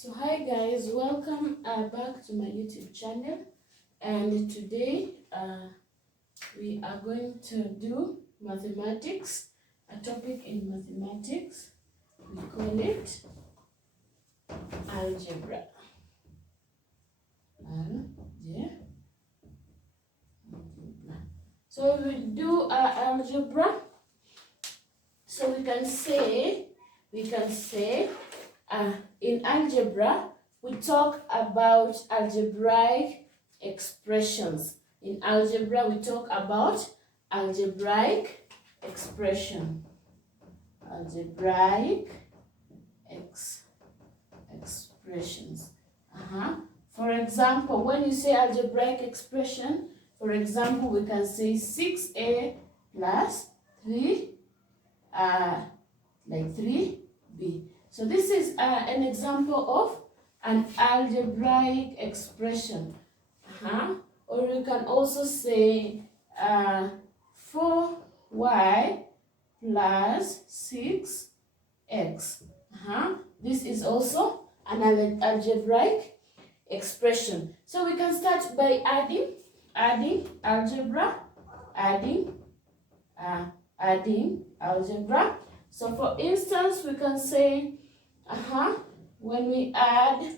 So hi guys, welcome back to my YouTube channel, and today we are going to do mathematics, a topic in mathematics. We call it algebra. So we do algebra. So we can say in algebra, we talk about algebraic expressions. In algebra, we talk about algebraic expression. Algebraic expressions. For example, when you say algebraic expression, for example, we can say 6a plus 3, like 3b. So this is an example of an algebraic expression. Or you can also say 4y plus 6x. This is also an algebraic expression. So we can start by adding algebra, adding algebra. So for instance, we can say when we add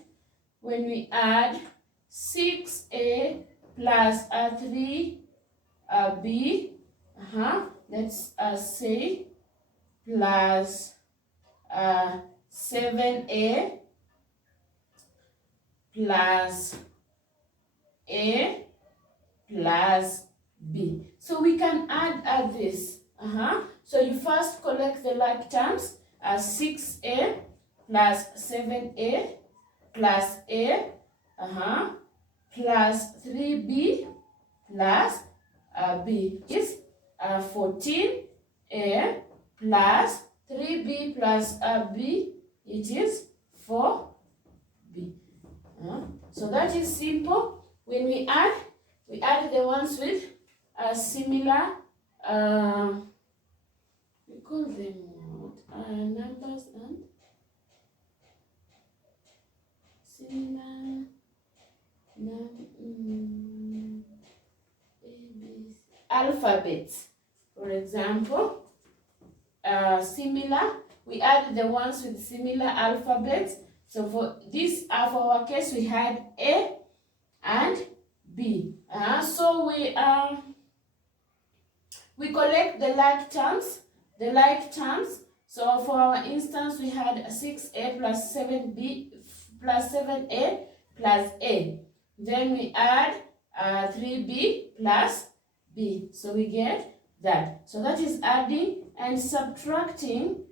6a plus 3b, let's say plus 7a plus a plus b. So we can add this. So you first collect the like terms as 6a plus 7a plus a plus 3b plus b is 14a plus 3b plus b, it is 4b. So that is simple. When we add the ones with similar, we call them numbers and similar alphabets. For example, similar, we add the ones with similar alphabets. So for this, for our case, we had A and B. So we collect the like terms. So for our instance, we had 6a plus 7b plus 7a plus a. Then we add 3b plus b. So we get that. So that is adding and subtracting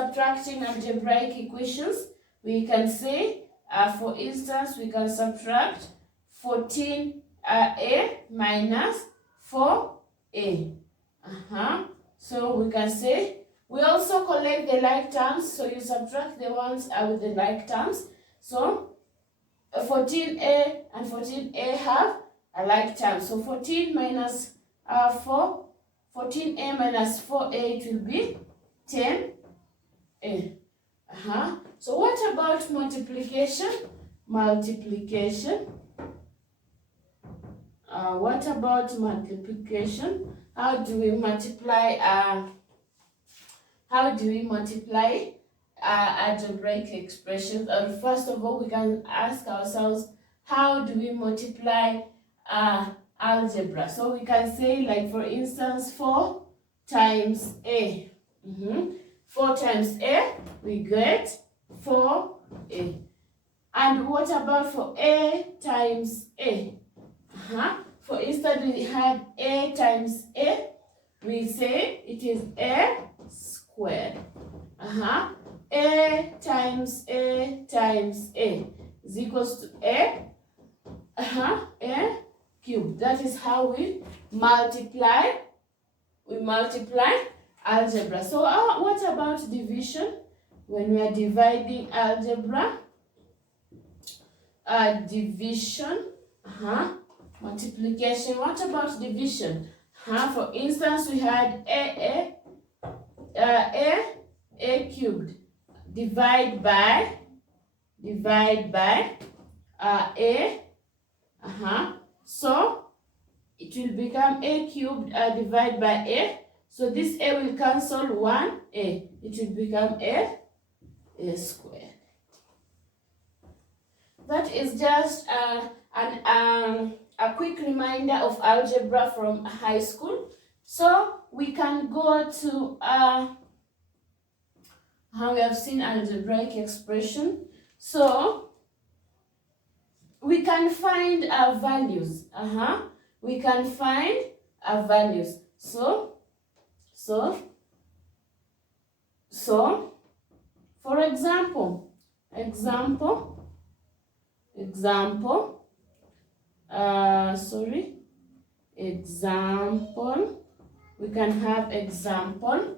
algebraic equations. We can say, for instance, we can subtract 14a minus 4a. So we can say, we also collect the like terms, so you subtract the ones with the like terms. So 14a and 14a have a like term. So 14 minus 14a minus 4a, it will be 10a. So what about multiplication? What about multiplication? How do we multiply algebraic expressions? First of all, we can ask ourselves, how do we multiply algebra? So we can say, like for instance, 4 times a. 4 times a, we get 4a. And what about for a times a? For instance, we had a times a, we say it is a squared. A times a times a is equals to a cubed. That is how we multiply algebra. So what about division? When we are dividing algebra, division, multiplication. What about division? For instance, we had a a cubed divide by a, so it will become a cubed divided by a. So this a will cancel one a. It will become a squared. That is just a quick reminder of algebra from high school. So we can go to how we have seen algebraic expression. So we can find our values. We can find our values. So for example, we can have example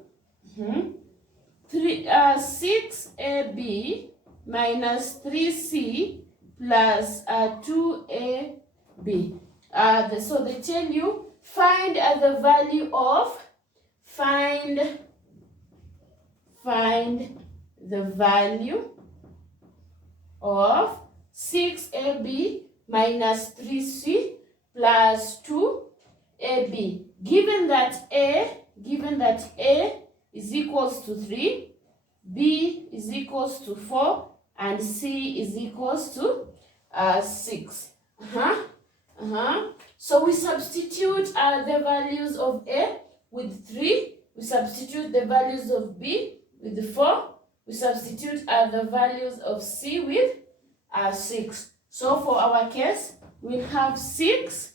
6ab minus 3c plus 2ab. So they tell you find the value of the value of 6ab minus 3c plus 2ab. Given that a is equals to 3, b is equals to 4, and c is equals to 6. So we substitute the values of a with 3. We substitute the values of b with 4. We substitute the values of c with 6. So for our case, we'll have 6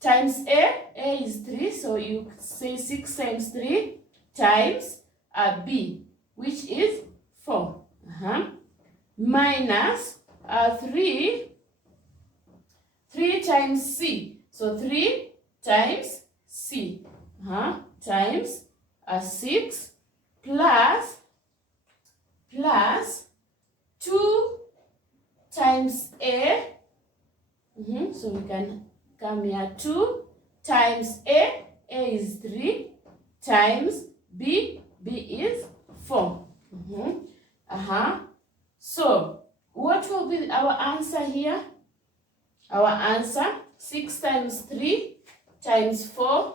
times a is 3. So you say 6 times 3 times b, which is 4, minus 3 times c. So 3 times c times 6 plus 2 times a. So we can come here, 2 times a is 3 times b is 4. So what will be our answer here? Our answer, 6 times 3 times 4.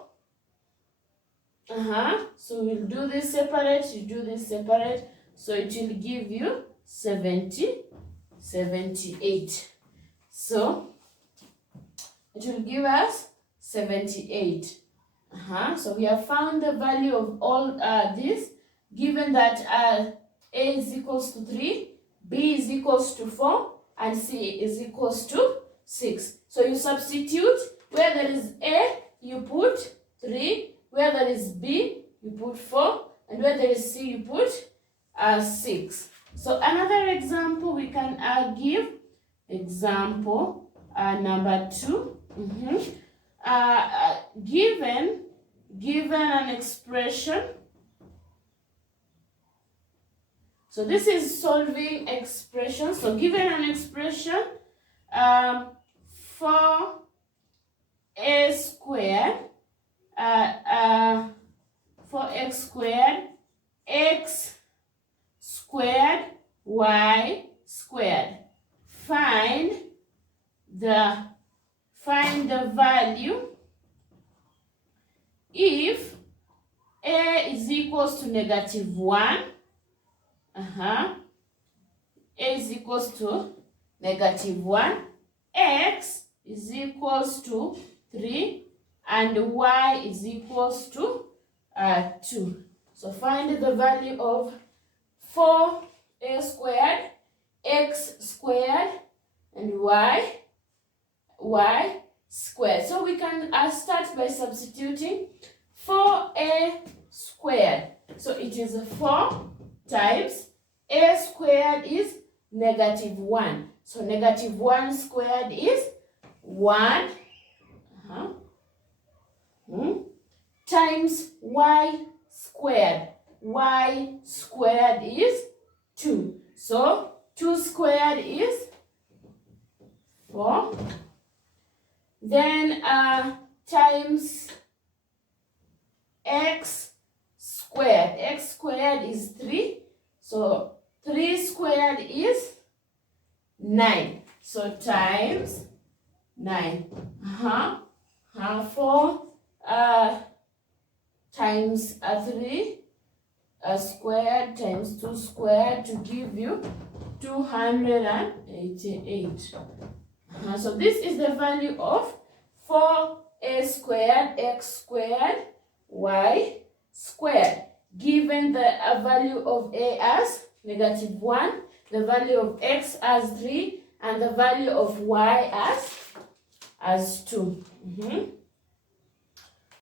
So we'll do this separate, you do this separate. So it will give you 78. So it will give us 78. So we have found the value of all this, given that a is equals to 3, b is equals to 4, and c is equals to 6. So you substitute. Where there is a, you put 3. Where there is b, you put 4. And where there is c, you put 6. So another example we can give. Example number 2. Given an expression. So this is solving expression. So given an expression, 4a squared, 4x squared, x squared, y squared. Find the value if a is equals to -1. A is equals to -1, x is equals to 3, and y is equals to 2. So find the value of 4a squared, x squared, and y squared. So we can start by substituting 4a squared. So it is 4 times a squared is -1. So -1 squared is 1. Times y squared. Y squared is 2. So 2 squared is 4. Then times x squared. X squared is 3. So 3 squared is 9. So times 9. 4 times 3 squared times 2 squared to give you 288. So this is the value of 4a squared x squared y squared. Given the value of a as -1, the value of x as 3, and the value of y as 2.